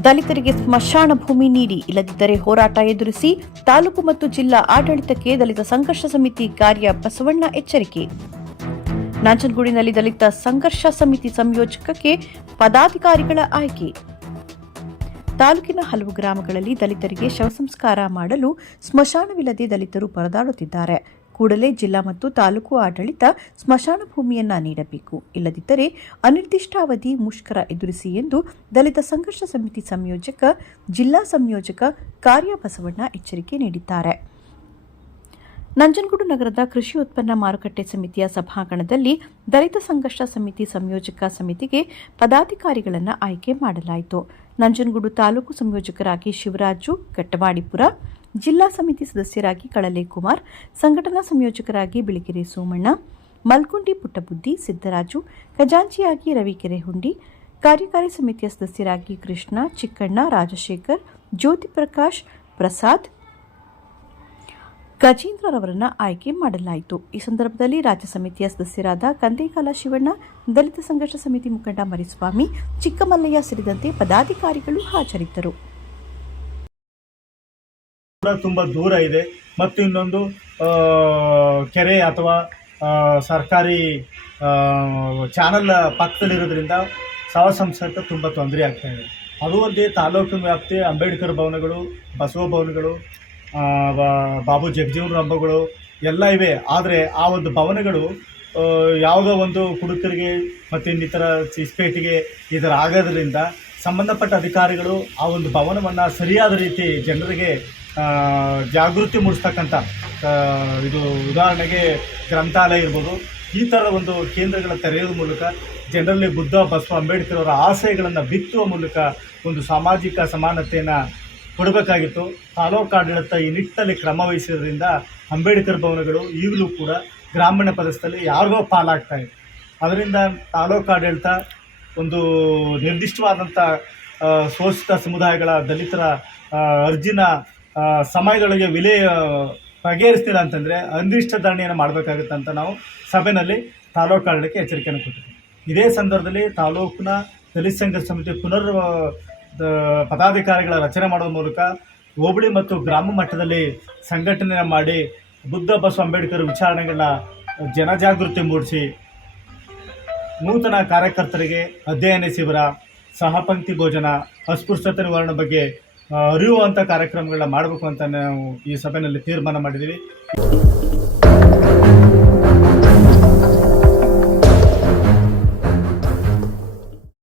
ದಲಿತರಿಗೆ ಸ್ಮಶಾನ ಭೂಮಿ ನೀಡಿ, ಇಲ್ಲದಿದ್ದರೆ ಹೋರಾಟ ಎದುರಿಸಿ ತಾಲೂಕು ಮತ್ತು ಜಿಲ್ಲಾ ಆಡಳಿತಕ್ಕೆ ದಲಿತ ಸಂಘರ್ಷ ಸಮಿತಿ ಕಾರ್ಯ ಬಸವಣ್ಣ ಎಚ್ಚರಿಕೆ. ನಾಂಚನಗೂಡಿನಲ್ಲಿ ದಲಿತ ಸಂಘರ್ಷ ಸಮಿತಿ ಸಂಯೋಜಕಕ್ಕೆ ಪದಾಧಿಕಾರಿಗಳ ಆಯ್ಕೆ. ತಾಲೂಕಿನ ಹಲವು ಗ್ರಾಮಗಳಲ್ಲಿ ದಲಿತರಿಗೆ ಶವ ಸಂಸ್ಕಾರ ಮಾಡಲು ಸ್ಮಶಾನವಿಲ್ಲದೆ ದಲಿತರು ಪರದಾಡುತ್ತಿದ್ದಾರೆ. ಕೂಡಲೇ ಜಿಲ್ಲಾ ಮತ್ತು ತಾಲೂಕು ಆಡಳಿತ ಸ್ಮಶಾನ ಭೂಮಿಯನ್ನ ನೀಡಬೇಕು. ಇಲ್ಲದಿದ್ದರೆ ಅನಿರ್ದಿಷ್ಟಾವಧಿ ಮುಷ್ಕರ ಎದುರಿಸಿ ಎಂದು ದಲಿತ ಸಂಘರ್ಷ ಸಮಿತಿ ಸಂಯೋಜಕ, ಜಿಲ್ಲಾ ಸಂಯೋಜಕ ಕಾರ್ಯ ಬಸವಣ್ಣ ಎಚ್ಚರಿಕೆ ನೀಡಿದ್ದಾರೆ. ನಂಜನಗೂಡು ನಗರದ ಕೃಷಿ ಉತ್ಪನ್ನ ಮಾರುಕಟ್ಟೆ ಸಮಿತಿಯ ಸಭಾಂಗಣದಲ್ಲಿ ದಲಿತ ಸಂಘರ್ಷ ಸಮಿತಿ ಸಂಯೋಜಕ ಸಮಿತಿಗೆ ಪದಾಧಿಕಾರಿಗಳನ್ನು ಆಯ್ಕೆ ಮಾಡಲಾಯಿತು. ನಂಜನಗೂಡು ತಾಲೂಕು ಸಂಯೋಜಕರಾಗಿ ಶಿವರಾಜು, ಘಟ್ಟವಾಡಿಪುರ ಜಿಲ್ಲಾ ಸಮಿತಿ ಸದಸ್ಯರಾಗಿ ಕಳಲೆ ಕುಮಾರ್, ಸಂಘಟನಾ ಸಂಯೋಜಕರಾಗಿ ಬಿಳಿಕೆರೆ ಸೋಮಣ್ಣ, ಮಲ್ಕುಂಡಿ ಪುಟ್ಟಬುದ್ದಿ, ಸಿದ್ದರಾಜು, ಖಜಾಂಚಿಯಾಗಿ ರವಿಕೆರೆ ಹುಂಡಿ, ಕಾರ್ಯಕಾರಿ ಸಮಿತಿಯ ಸದಸ್ಯರಾಗಿ ಕೃಷ್ಣ, ಚಿಕ್ಕಣ್ಣ, ರಾಜಶೇಖರ್, ಜ್ಯೋತಿ ಪ್ರಕಾಶ್, ಪ್ರಸಾದ್ ಗಜೇಂದ್ರರವರನ್ನು ಆಯ್ಕೆ ಮಾಡಲಾಯಿತು. ಈ ಸಂದರ್ಭದಲ್ಲಿ ರಾಜ್ಯ ಸಮಿತಿಯ ಸದಸ್ಯರಾದ ಕಂದೇಕಾಲ ಶಿವಣ್ಣ, ದಲಿತ ಸಂಘರ್ಷ ಸಮಿತಿ ಮುಖಂಡ ಮರಿಸ್ವಾಮಿ, ಚಿಕ್ಕಮಲ್ಲಯ್ಯ ಸೇರಿದಂತೆ ಪದಾಧಿಕಾರಿಗಳು ಹಾಜರಿದ್ದರು. ಕೂಡ ತುಂಬ ದೂರ ಇದೆ. ಮತ್ತು ಇನ್ನೊಂದು ಕೆರೆ ಅಥವಾ ಸರ್ಕಾರಿ ಚಾನಲ್ ಪಕ್ಕದಲ್ಲಿರೋದ್ರಿಂದ ಶವ ಸಂಸಾರಕ್ಕೆ ತುಂಬ ತೊಂದರೆ ಆಗ್ತಾ ಇದೆ. ಅದು ಅಲ್ಲದೆ ತಾಲೂಕಿನ ವ್ಯಾಪ್ತಿ ಅಂಬೇಡ್ಕರ್ ಭವನಗಳು, ಬಸವ ಭವನಗಳು ಬಾಬು ಜಗಜೀವನ ರಂಭಗಳು ಎಲ್ಲ ಇವೆ. ಆದರೆ ಆ ಒಂದು ಭವನಗಳು ಯಾವುದೋ ಒಂದು ಕುಡುಕರಿಗೆ ಮತ್ತು ಇನ್ನಿತರ ಚಿಸ್ಪೇಟಿಗೆ ಥರ ಆಗೋದ್ರಿಂದ ಸಂಬಂಧಪಟ್ಟ ಅಧಿಕಾರಿಗಳು ಆ ಒಂದು ಭವನವನ್ನು ಸರಿಯಾದ ರೀತಿ ಜನರಿಗೆ ಜಾಗೃತಿ ಮೂಡಿಸ್ತಕ್ಕಂಥ ಇದು ಉದಾಹರಣೆಗೆ ಗ್ರಂಥಾಲಯ ಇರ್ಬೋದು. ಈ ಥರದ ಒಂದು ಕೇಂದ್ರಗಳ ತೆರೆಯುವ ಮೂಲಕ ಜನರಲ್ಲಿ ಬುದ್ಧ, ಬಸವ, ಅಂಬೇಡ್ಕರ್ ಅವರ ಆಶಯಗಳನ್ನು ಬಿತ್ತುವ ಮೂಲಕ ಒಂದು ಸಾಮಾಜಿಕ ಸಮಾನತೆಯನ್ನು ಕೊಡಬೇಕಾಗಿತ್ತು. ತಾಲೂಕು ಆಡಳಿತ ಈ ನಿಟ್ಟಿನಲ್ಲಿ ಕ್ರಮ ವಹಿಸಿರೋದ್ರಿಂದ ಅಂಬೇಡ್ಕರ್ ಭವನಗಳು ಈಗಲೂ ಕೂಡ ಗ್ರಾಮೀಣ ಪ್ರದೇಶದಲ್ಲಿ ಯಾರಿಗೋ ಪಾಲಾಗ್ತಾ ಇದೆ. ಅದರಿಂದ ತಾಲೂಕು ಆಡಳಿತ ಒಂದು ನಿರ್ದಿಷ್ಟವಾದಂಥ ಶೋಷಿತ ಸಮುದಾಯಗಳ ದಲಿತರ ಅರ್ಜಿನ ಸಮಯದೊಳಗೆ ವಿಲೇ ಬಗೆಹರಿಸ್ತಿಲ್ಲ ಅಂತಂದರೆ ಅನಿಷ್ಟ ಧರಣಿಯನ್ನು ಮಾಡಬೇಕಾಗುತ್ತೆ ಅಂತ ನಾವು ಸಭೆಯಲ್ಲಿ ತಾಲೂಕು ಆಡಳಿತಕ್ಕೆ ಎಚ್ಚರಿಕೆಯನ್ನು ಕೊಟ್ಟಿದ್ದೀವಿ. ಇದೇ ಸಂದರ್ಭದಲ್ಲಿ ತಾಲೂಕಿನ ದಲಿತ ಸಂಘರ್ಷ ಸಮಿತಿ ಪುನರ್ ಪದಾಧಿಕಾರಿಗಳ ರಚನೆ ಮಾಡುವ ಮೂಲಕ ಹೋಬಳಿ ಮತ್ತು ಗ್ರಾಮ ಮಟ್ಟದಲ್ಲಿ ಸಂಘಟನೆ ಮಾಡಿ ಬುದ್ಧ ಬಸವ ಅಂಬೇಡ್ಕರ್ ವಿಚಾರಣೆಗಳನ್ನ ಜನಜಾಗೃತಿ ಮೂಡಿಸಿ ನೂತನ ಕಾರ್ಯಕರ್ತರಿಗೆ ಅಧ್ಯಯನ ಶಿಬಿರ, ಸಹಪಂಕ್ತಿ ಭೋಜನ, ಅಸ್ಪೃಶ್ಯತೆ ನಿವಾರಣೆ ಬಗ್ಗೆ ಅರಿಯುವಂಥ ಕಾರ್ಯಕ್ರಮಗಳನ್ನ ಮಾಡಬೇಕು ಅಂತ ನಾವು ಈ ಸಭೆಯಲ್ಲಿ ತೀರ್ಮಾನ ಮಾಡಿದ್ದೀವಿ.